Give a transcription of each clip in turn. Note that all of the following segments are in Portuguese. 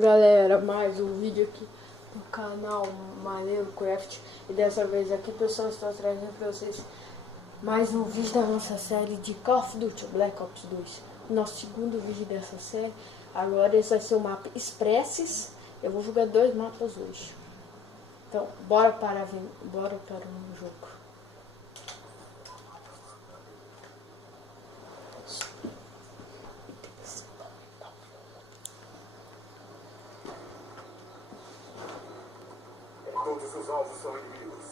Galera, mais um vídeo aqui no canal Maneiro Craft. E dessa vez aqui, pessoal, estou trazendo para vocês mais um vídeo da nossa série de Call of Duty Black Ops 2. Nosso segundo vídeo dessa série. Agora esse vai ser o mapa Expresses. Eu vou jogar 2 mapas hoje. Então, bora para o jogo. Todos os alvos são inimigos.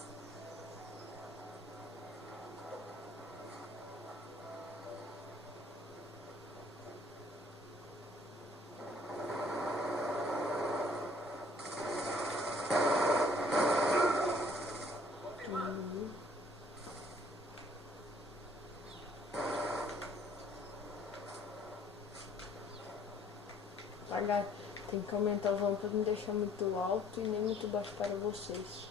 Olha, tem que aumentar o volume para não deixar muito alto e nem muito baixo para vocês.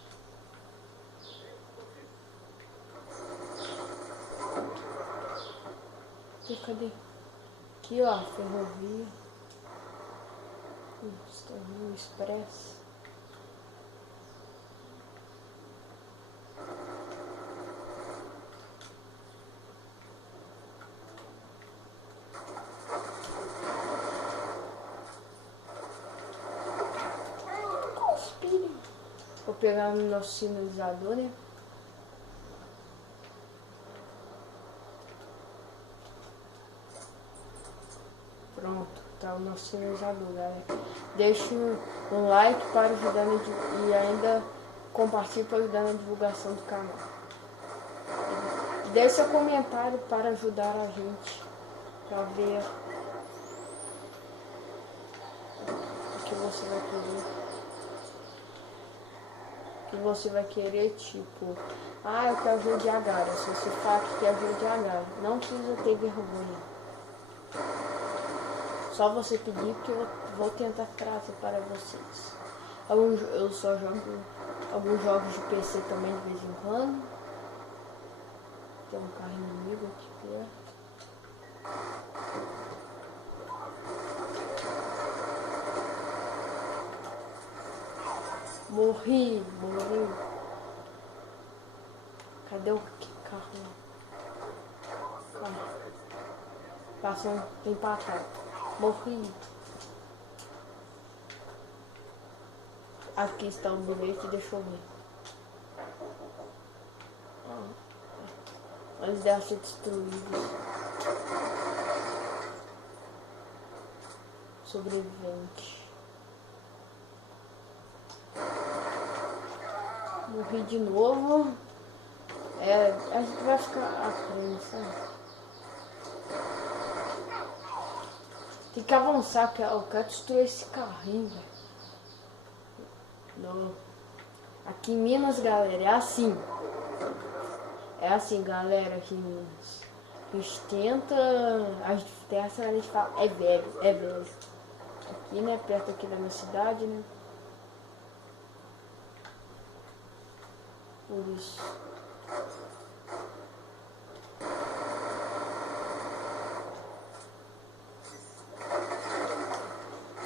Cadê? Aqui, ó, ferrovia. Rio Express. Vou pegar o nosso sinalizador, né? Pronto, tá o nosso sinalizador, galera. Deixe um like para ajudar e ainda compartilhe para ajudar na divulgação do canal. Deixe seu comentário para ajudar a gente para ver o que você vai querer. Que você vai querer, tipo, eu quero jogo de Agara. Se você fala que quer jogo de Agara, não precisa ter vergonha. Só você pedir que eu vou tentar trazer para vocês. Eu só jogo alguns jogos de PC também de vez em quando. Tem um carro inimigo aqui perto. Morri. Cadê o carro? Passou empatado. Morri. Aqui está o bilhete, deixa eu ver. Eles devem ser destruídos. Sobrevivente. Morri de novo. A gente vai ficar à frente, sabe? Tem que avançar, que eu quero destruir esse carrinho, velho. Não. Aqui em Minas, galera, é assim. É assim, galera, aqui em Minas. A gente tenta. A gente fala, é velho. Aqui, né, perto aqui da minha cidade, né? Por isso.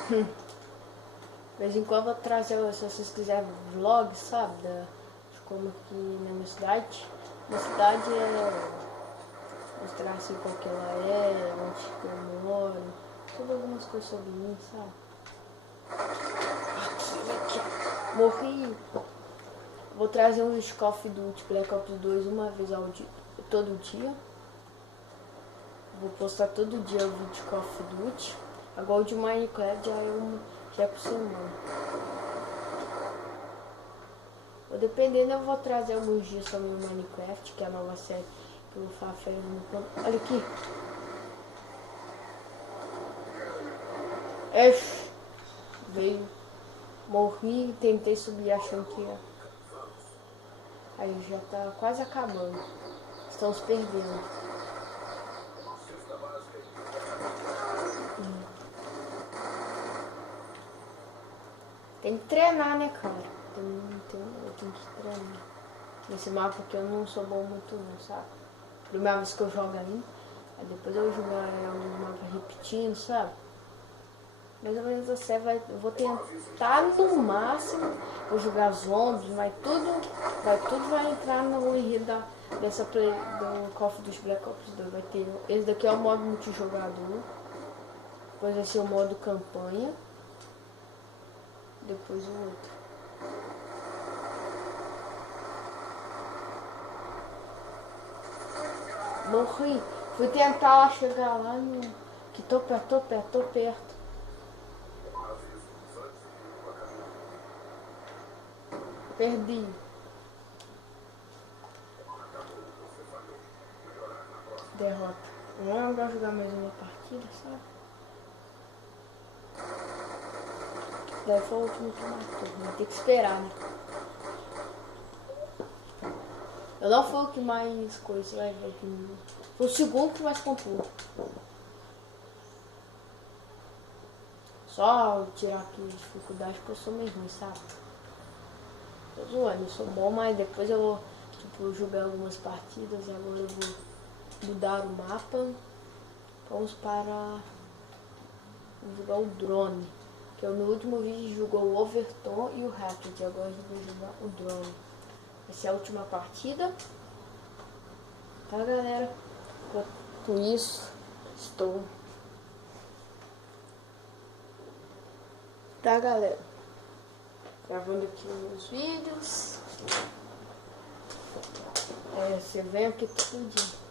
De vez em quando eu vou trazer, se vocês quiserem, vlogs, sabe? De como aqui na minha cidade. Minha cidade mostrar assim qual que ela é, onde eu moro. Sobre algumas coisas sobre mim, sabe? Aqui. Morri. Vou trazer uns Call of Duty Black Ops 2 uma vez ao dia, todo dia. Vou postar todo dia o vídeo de Call of Duty. Agora o de Minecraft já é por semana. Dependendo, eu vou trazer alguns dias sobre o Minecraft, que é a nova série que eu vou falar. Olha aqui. Veio. Morri, tentei subir achando que ia. Aí já tá quase acabando. Estamos perdendo. Tem que treinar, né, cara? Eu tenho que treinar. Nesse mapa aqui eu não sou bom muito não, sabe? Primeira vez que eu jogo aí, aí depois eu jogar alguns mapas repetindo, sabe? mais ou menos a série eu vou tentar no máximo, vou jogar zombies, mas tudo vai entrar no enredo do Call of Duty Black Ops 2. Vai ter, esse daqui é o modo multijogador, depois vai ser o modo campanha, depois o outro. Morri. Fui tentar chegar lá no... Que tô perto. Perdi. Derrota. Não vou jogar mais uma partida, sabe? Daí foi o último que matou. Vai ter que esperar, né? Eu não fui o que mais coisa, vai ver que... Foi o segundo que mais pontuou. Só tirar aqui a dificuldade porque eu sou meio ruim, sabe? Tô zoando, eu sou bom, mas depois eu vou, tipo, jogar algumas partidas e agora eu vou mudar o mapa. Vamos para... Vamos jogar o drone. Que eu no último vídeo jogou o Overton e o Hackett. E agora eu vou jogar o drone. Essa é a última partida. Tá, galera? Com isso, estou... Tá, galera? Gravando aqui meus vídeos. Você vem aqui tudo.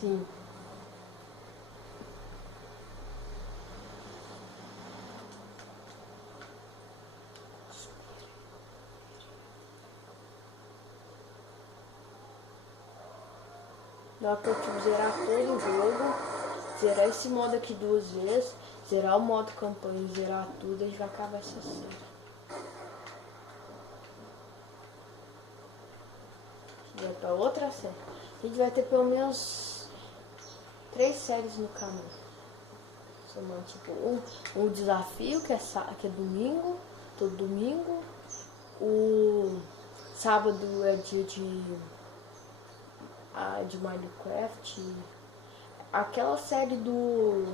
Sim. Dá pra eu zerar todo o jogo, zerar esse modo aqui 2 vezes, zerar o modo campanha e zerar tudo, a gente vai acabar essa série. Vai pra outra série. A gente vai ter pelo menos 3 séries no canal. Somando tipo um desafio que é domingo, todo domingo. O sábado é dia de Minecraft, aquela série do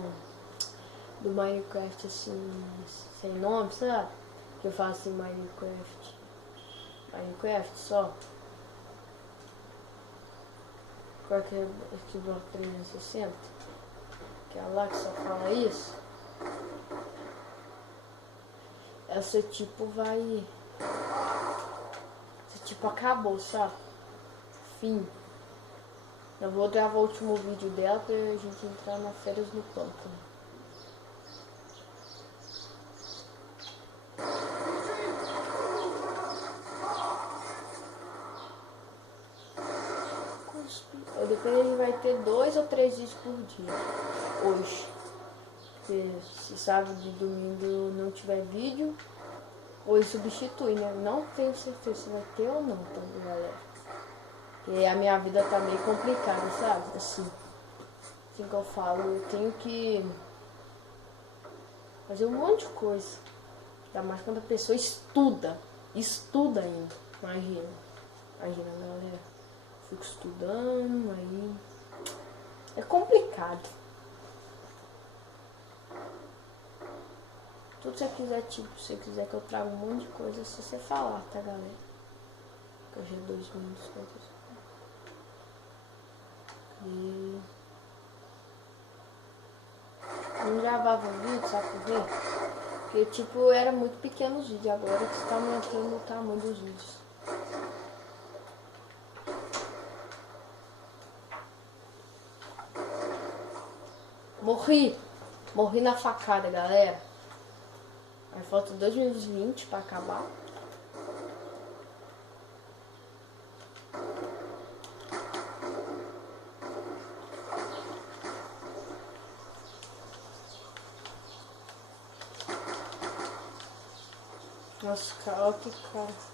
Minecraft assim, sem nome, sabe? Que eu faço em Minecraft só. Qual que é esse bloco 360? Que é lá que só fala isso. Essa tipo vai... Essa tipo acabou, sabe? Fim. Eu vou gravar o último vídeo dela pra gente entrar nas férias no pântano. Depois a gente vai ter 2 ou 3 vídeos por dia. Hoje. Porque se sábado e domingo não tiver vídeo, hoje substitui, né? Não tenho certeza se vai ter ou não, tá, galera? E a minha vida tá meio complicada, sabe? Assim que eu falo, eu tenho que fazer um monte de coisa. Ainda mais quando a pessoa estuda ainda. Imagina, galera. Fico estudando, aí é complicado. Tudo que você quiser, tipo, se você quiser que eu traga um monte de coisa, é só você falar, tá, galera? Que hoje é 2 minutos. E não gravava vídeo, sabe por quê? Porque tipo, era muito pequeno os vídeos, agora que está aumentando o tamanho dos vídeos. Morri na facada, galera. Aí falta 2020 pra acabar. Nossa, cara, que cara.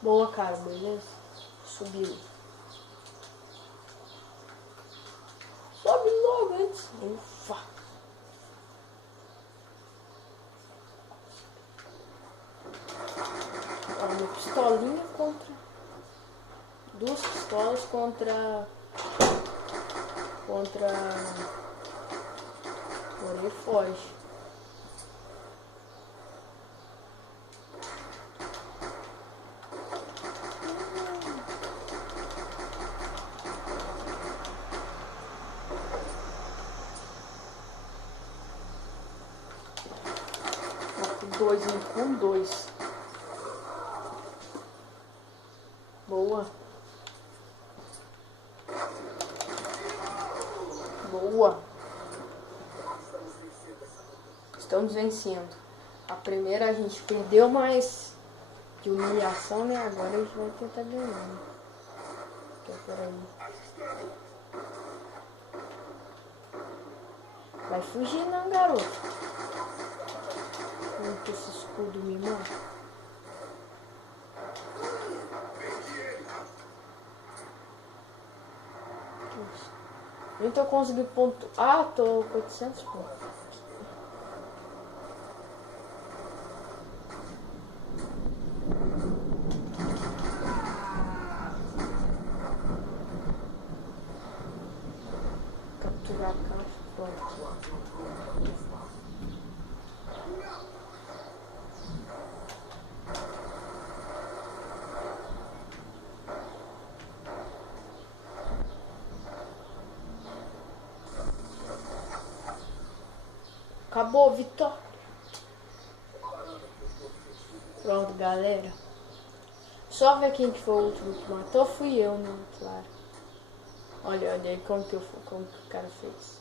Boa, cara, beleza? Subiu. Ufa. Olha, pistolinha contra... Duas pistolas contra... Porém foge. Dois com dois. Boa. Boa. Estamos vencendo. A primeira a gente perdeu, mas de humilhação, né? Agora a gente vai tentar ganhar. Né? Peraí. Vai fugir não, garoto. Que esse escudo me mata. Nem tô conseguindo ponto. Ah, tô com 800 pontos. Capturar a caixa. Pronto. Acabou, vitória. Pronto, galera. Só ver quem que foi o último que matou. Fui eu, né? Claro. Olha aí como que o cara fez.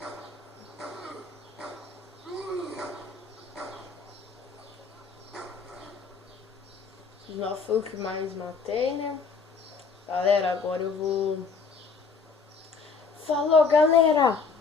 Não foi o que mais matei, né? Galera, agora eu vou... Falou, galera!